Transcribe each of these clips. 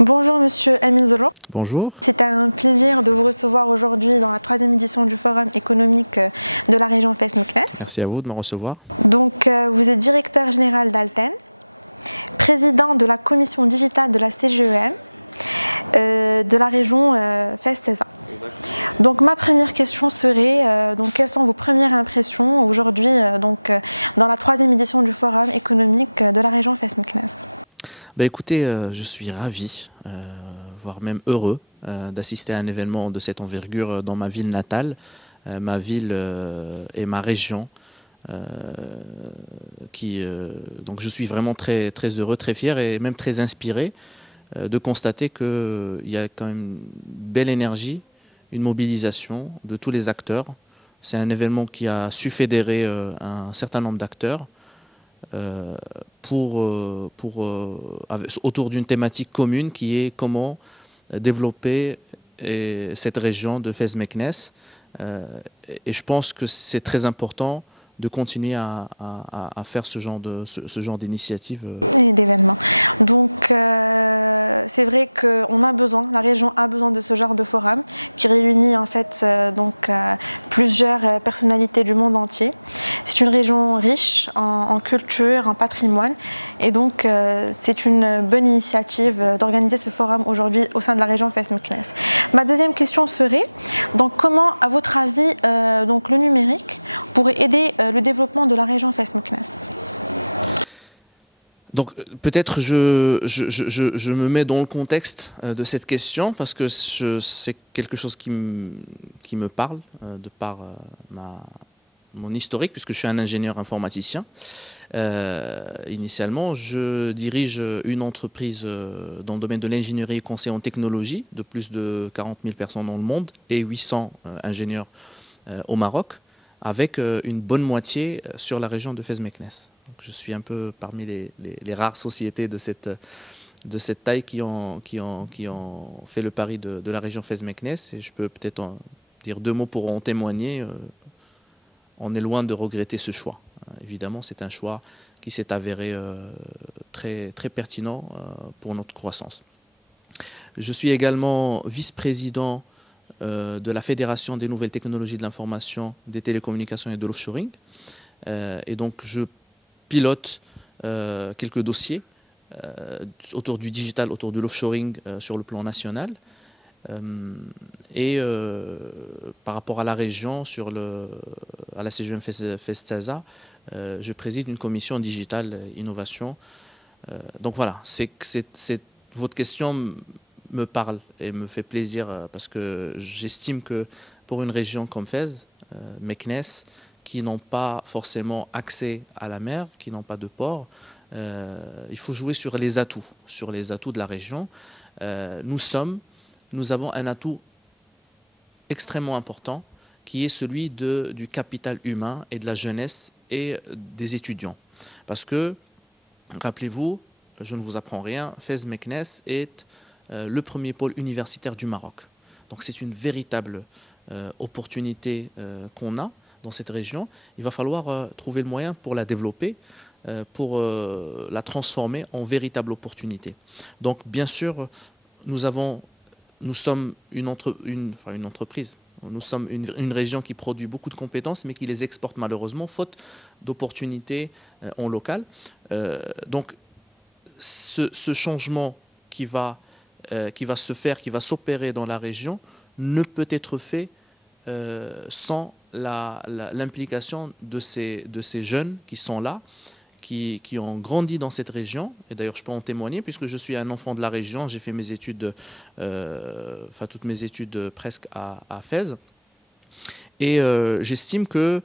Bonjour Monsieur Amin Zolo. Bonjour. C'est un plaisir de vous recevoir aujourd'hui dans la 3e édition du Forum économique de la région Fès-Meknès. Merci à vous de me recevoir. Donc vous êtes directeur général d'Alten, président de la commission digitale de la CGEM de la région Fès-César. Donc ma première question serait, quelles sont vos premières impressions aujourd'hui dans la 3e édition du Forum économique de la région Fès-Meknès? Écoutez, je suis ravi, voire même heureux d'assister à un événement de cette envergure dans ma ville natale, ma ville et ma région. Donc je suis vraiment très, très heureux, très fier et même très inspiré de constater qu'il y a quand même une belle énergie, une mobilisation de tous les acteurs. C'est un événement qui a su fédérer un certain nombre d'acteurs autour d'une thématique commune qui est comment développer cette région de Fès-Meknès. Et je pense que c'est très important de continuer à faire ce genre d'initiative. Et d'événements. Donc c'est vrai qu'on a besoin, la région a besoin de ce genre de forum qui réunit en fait plusieurs personnalités du monde entier. C'est une région riche en culture, en patrimoine et donc c'est une bonne initiative d'organiser ce forum aujourd'hui au sein de la région Fès-Meknès. Ma deuxième question serait, donc comment à votre avis le numérique pourrait aider le développement de la région Fès-Meknès? Donc peut-être je me mets dans le contexte de cette question parce que c'est quelque chose qui me parle de par mon historique, puisque je suis un ingénieur informaticien. Initialement, je dirige une entreprise dans le domaine de l'ingénierie et conseil en technologie de plus de 40 000 personnes dans le monde et 800 ingénieurs au Maroc, avec une bonne moitié sur la région de Fès-Meknès. Je suis un peu parmi les rares sociétés de cette taille qui ont fait le pari de la région Fès-Meknès. Et je peux peut-être dire deux mots pour en témoigner. On est loin de regretter ce choix. Évidemment, c'est un choix qui s'est avéré très, très pertinent pour notre croissance. Je suis également vice-président de la Fédération des nouvelles technologies de l'information, des télécommunications et de l'offshoring. Et donc, je pilote quelques dossiers autour du digital, autour de l'offshoring sur le plan national. Et par rapport à la région, à la CGEM Fès-César, je préside une commission digitale innovation. Donc voilà, votre question me parle et me fait plaisir parce que j'estime que pour une région comme Fès, Meknès, qui n'ont pas forcément accès à la mer, qui n'ont pas de port, il faut jouer sur les atouts de la région. Nous avons un atout extrêmement important qui est celui du capital humain et de la jeunesse et des étudiants. Parce que, rappelez-vous, je ne vous apprends rien, Fès-Meknès est le premier pôle universitaire du Maroc. Donc c'est une véritable opportunité qu'on a dans cette région. Il va falloir trouver le moyen pour la développer, pour la transformer en véritable opportunité. Donc bien sûr, nous sommes une entreprise, nous sommes une région qui produit beaucoup de compétences, mais qui les exporte malheureusement, faute d'opportunités en local. Donc ce changement qui va se faire, qui va s'opérer dans la région, ne peut être fait sans l'implication de ces jeunes qui sont là, qui ont grandi dans cette région. Et d'ailleurs, je peux en témoigner, puisque je suis un enfant de la région. J'ai fait mes études, toutes mes études presque à Fès. Et j'estime que,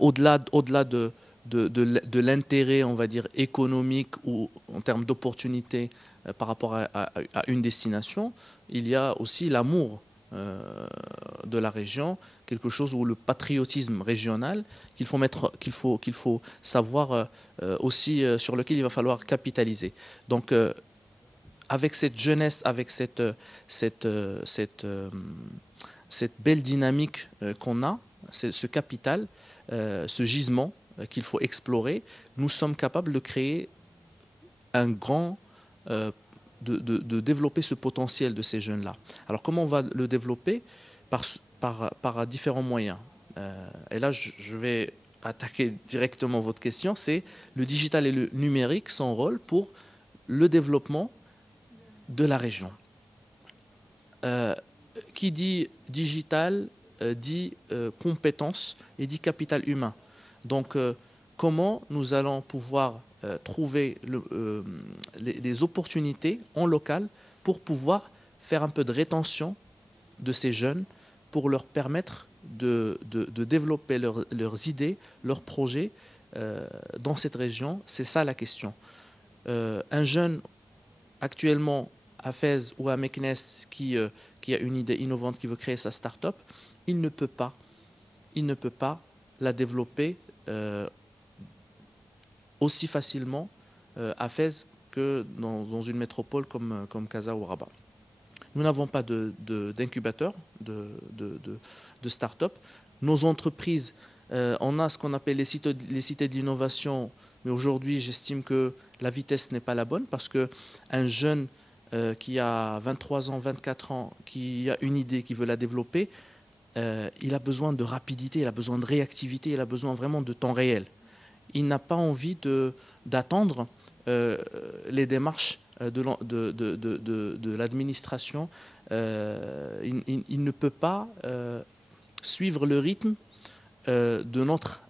au-delà de l'intérêt, on va dire, économique ou en termes d'opportunités par rapport à une destination, il y a aussi l'amour de la région, quelque chose où le patriotisme régional qu'il faut savoir aussi sur lequel il va falloir capitaliser. Donc avec cette jeunesse, avec cette belle dynamique qu'on a, ce capital, ce gisement qu'il faut explorer, nous sommes capables de créer un grand de développer ce potentiel de ces jeunes-là. Alors comment on va le développer? Par différents moyens. Et là, je vais attaquer directement votre question, c'est le digital et le numérique, son rôle pour le développement de la région. Qui dit digital dit compétences et dit capital humain. Donc, comment nous allons pouvoir trouver les opportunités en local pour pouvoir faire un peu de rétention de ces jeunes pour leur permettre de développer leurs idées, leurs projets dans cette région. C'est ça la question. Un jeune actuellement à Fès ou à Meknès qui a une idée innovante, qui veut créer sa start-up, il ne peut pas la développer aussi facilement à Fès que dans une métropole comme Casa ou Rabat. Nous n'avons pas d'incubateur, de start-up. Nos entreprises, on a ce qu'on appelle les cités de l'innovation, mais aujourd'hui, j'estime que la vitesse n'est pas la bonne parce qu'un jeune qui a 23 ans, 24 ans, qui a une idée, qui veut la développer, il a besoin de rapidité, il a besoin de réactivité, il a besoin vraiment de temps réel. Il n'a pas envie d'attendre les démarches de l'administration. Il ne peut pas suivre le rythme de notre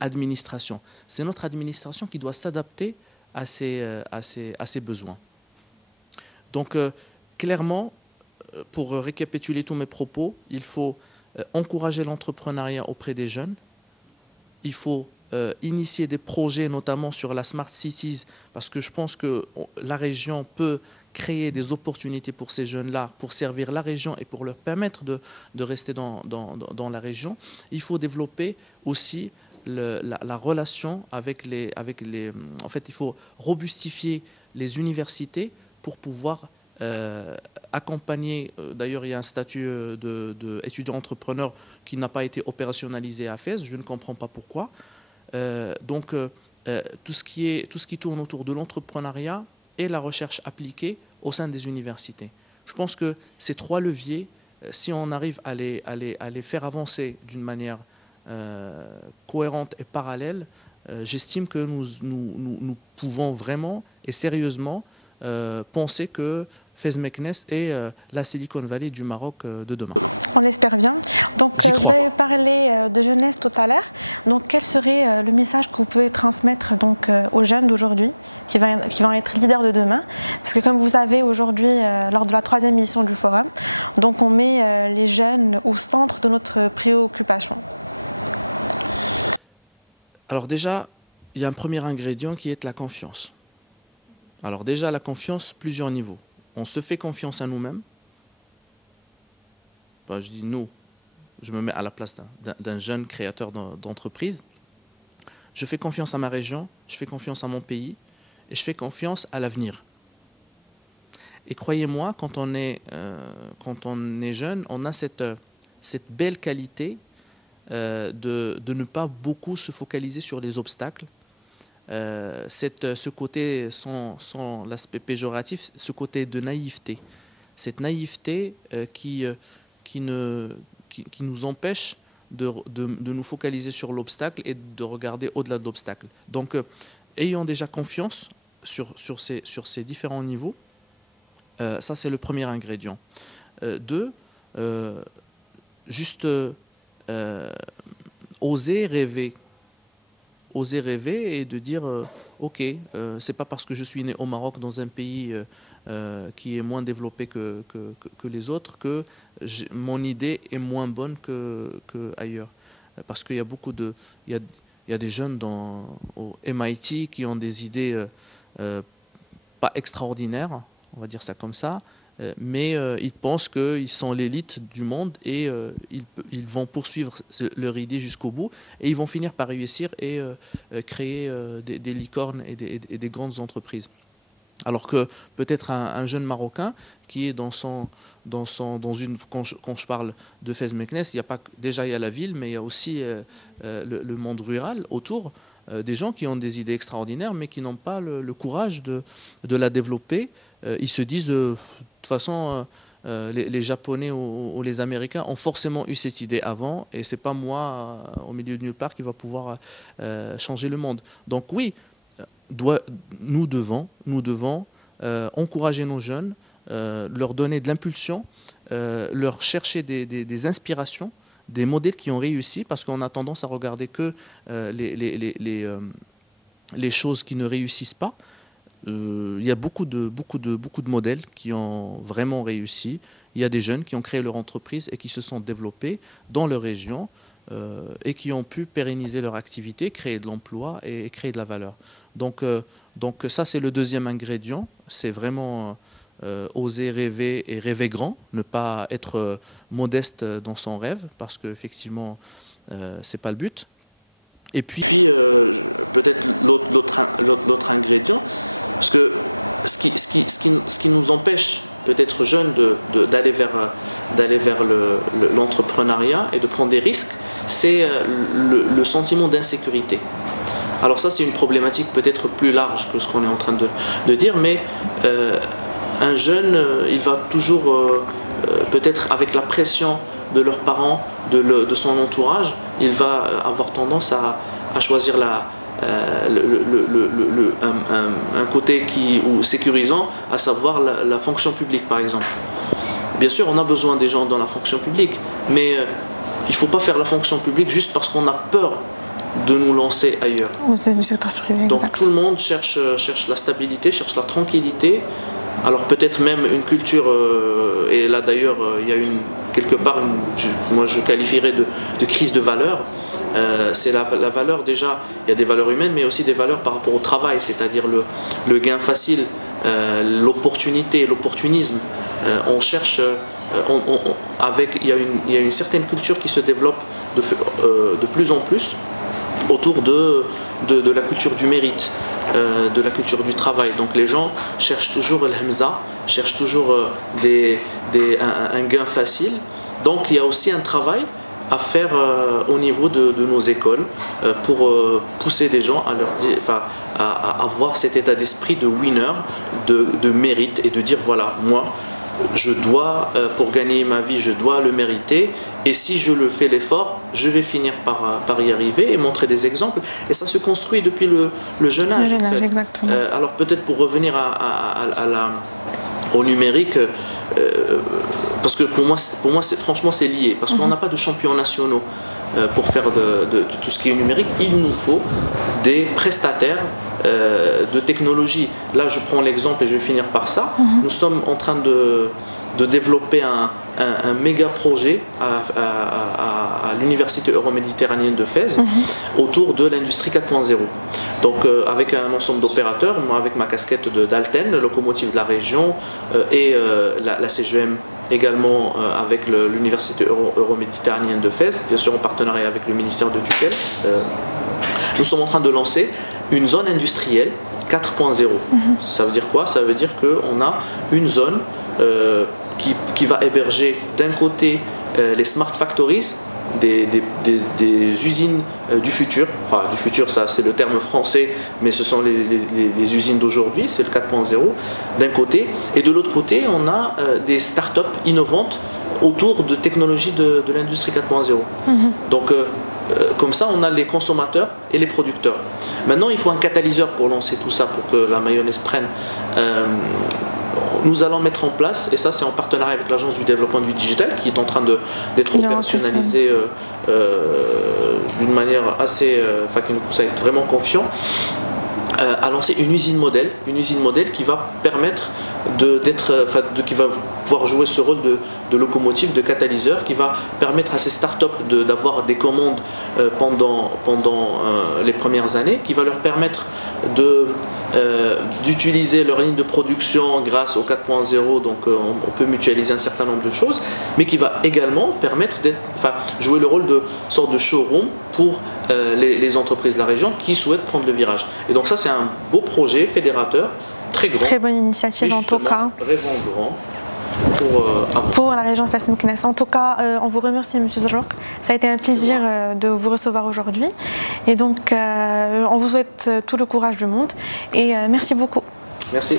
administration. C'est notre administration qui doit s'adapter à ses besoins. Donc, clairement, pour récapituler tous mes propos, il faut encourager l'entrepreneuriat auprès des jeunes. Il faut initier des projets, notamment sur la Smart Cities, parce que je pense que la région peut créer des opportunités pour ces jeunes-là, pour servir la région et pour leur permettre de rester dans la région. Il faut développer aussi la relation avec les... En fait, il faut robustifier les universités pour pouvoir accompagner. D'ailleurs, il y a un statut d'étudiant-entrepreneur qui n'a pas été opérationnalisé à Fès. Je ne comprends pas pourquoi. Donc, tout ce qui tourne autour de l'entrepreneuriat et la recherche appliquée au sein des universités. Je pense que ces trois leviers, si on arrive à les faire avancer d'une manière cohérente et parallèle, j'estime que nous pouvons vraiment et sérieusement penser que Fès Meknès est la Silicon Valley du Maroc de demain. On l'espère bien. Donc, vous avez parlé de jeunesse tout à l'heure. Donc, quel serait le message que vous pouvez transmettre donc, aux jeunes d'aujourd'hui qui vont être leaders de demain? Parce que comme vous savez, aujourd'hui, lors de la 3e édition du forum, donc on met les jeunes au centre de notre préoccupation. Alors déjà, il y a un premier ingrédient qui est la confiance. Alors déjà, la confiance, plusieurs niveaux. On se fait confiance à nous-mêmes. Enfin, je dis nous, je me mets à la place d'un jeune créateur d'entreprise. Je fais confiance à ma région, je fais confiance à mon pays et je fais confiance à l'avenir. Et croyez-moi, quand on est jeune, on a cette belle qualité de ne pas beaucoup se focaliser sur les obstacles. Ce côté, sans l'aspect péjoratif, ce côté de naïveté. Cette naïveté qui nous empêche de nous focaliser sur l'obstacle et de regarder au-delà de l'obstacle. Donc, ayant déjà confiance sur ces différents niveaux, ça c'est le premier ingrédient. Deux, juste oser rêver. Oser rêver et de dire ok, c'est pas parce que je suis né au Maroc dans un pays qui est moins développé que les autres que mon idée est moins bonne que ailleurs. Parce qu'il y a beaucoup il y a des jeunes au MIT qui ont des idées pas extraordinaires, on va dire ça comme ça, mais ils pensent qu'ils sont l'élite du monde et ils vont poursuivre leur idée jusqu'au bout et ils vont finir par réussir et créer des licornes et des grandes entreprises. Alors que peut-être un jeune Marocain qui est quand je parle de Fès Meknès, déjà il y a la ville, mais il y a aussi le monde rural autour, des gens qui ont des idées extraordinaires mais qui n'ont pas le courage de la développer ils se disent, de toute façon, les Japonais ou les Américains ont forcément eu cette idée avant, et c'est pas moi, au milieu de nulle part, qui va pouvoir changer le monde. Donc oui, nous devons encourager nos jeunes, leur donner de l'impulsion, leur chercher des inspirations, des modèles qui ont réussi, parce qu'on a tendance à regarder que les choses qui ne réussissent pas. Il y a beaucoup de modèles qui ont vraiment réussi. Il y a des jeunes qui ont créé leur entreprise et qui se sont développés dans leur région et qui ont pu pérenniser leur activité, créer de l'emploi et créer de la valeur. Donc ça, c'est le deuxième ingrédient. C'est vraiment oser rêver et rêver grand, ne pas être modeste dans son rêve, parce qu'effectivement, c'est pas le but. Et puis peut-être l'autre ingrédient, parce que ce qui nous empêche, peut-être jeunes, d'aller vers l'entrepreneuriat et de prendre des risques, c'est le sentiment d'insécurité. Alors ça, c'est une problématique peut-être plus large que ce qu'on est en train de dire, mais un jeune, il va toujours, peut-être avec la pression de leurs parents, de son entourage, il va avoir tendance à choisir un côté sécurisant, à savoir la fonction publique, par exemple. Bien sûr, on a besoin des gens dans la fonction publique, mais il ne faut pas faire la fonction publique juste parce qu'on a peur de nous lancer ailleurs. Donc tout le monde cherche la stabilité, cherche la tranquillité. Alors peut-être même une culture, et là d'ailleurs il y a quelque part, moi je qualifierais de crise de valeurs. C'est la valeur, déjà, il y a des valeurs humaines, mais aussi des valeurs par rapport au travail, c'est-à-dire le gain facile, l'opportunité, l'opportunisme. On cherche, il y a une certaine culture qui se développe de plus en plus autour de la culture du mérite, de la culture du travail. Donc les gens cherchent toujours le hamza, cherchent toujours un gain facile. Donc il y a aussi un travail à faire au niveau de nos écoles pour pousser des gens à avoir cet état d'esprit de winner, de mérite, et de dire voilà, moi je dois, pour gagner ma vie, je dois le mériter, et si je le fais l'effort, je vais finir par y arriver, et montrer des exemples. Et ça se construit depuis le jeune âge. En fait. Exactement. Alors peut-être pour revenir au numérique, parce que pour moi franchement c'est lié, parce qu'on n'a pas de champions nationaux pour faire de tout ce qui est numérique. Il nous faut des prestataires de technologie. Là je prends l'exemple et je vais finir par ça. Nous sommes en train de développer un méga projet à l'université euroméditerranéenne de Fès autour de l'industrie 4.0. Donc avec un ensemble d'opérateurs, moi avec ma casquette d'Alten, locomotive de la région, et la CGM également avec l'université euroméditerranéenne de Fès, bien sûr en partenariat avec le ministère de tutelle. Nous sommes en train de lancer une zone industrielle 4.0. Ça veut dire quoi? Ça veut dire qu'on a une zone qui va héberger d'un côté les smart factories, des usines du futur. Enfin, du futur, ça c'est le terme français, mais ce sont les usines d'aujourd'hui, c'est le 4.0 d'un côté. Et de l'autre côté, on a des startups innovantes autour de technologies de l'industrie 4.0. Donc, comme ça, on a les consommateurs et les producteurs. Maintenant, il faut un catalyseur pour lancer tout ça, pour que la mayonnaise prenne. Nous allons mettre en place, et ça c'est en partenariat avec l'Agence du développement du digital qui est en train d'être opérationnalisée d'une manière assez, qui nous pousse à être vraiment confiants, à lancer une usine modèle qui va permettre qui va pouvoir jouer ce rôle de locomotive, de catalyseur, qui va permettre à ces startups d'avoir des commandes pendant les premières années, qui va leur permettre d'utiliser leur ligne de production grâce au 4.0, donc on peut mutualiser un certain nombre de choses, mais qui va également permettre jouer le rôle de sorte de showroom pour les entreprises de la région qui souhaitent prendre le virage. Et donc ça c'est un beau projet fédérateur, très grand. Très bonne initiative en tout cas. Rêvons grand. Pour la région Fès Meknès. En tout cas, on vous remercie, M. Zarrouk. Ça a été un plaisir de vous recevoir aujourd'hui. Et donc, on vous souhaite tout le courage du monde. Et merci beaucoup. Merci.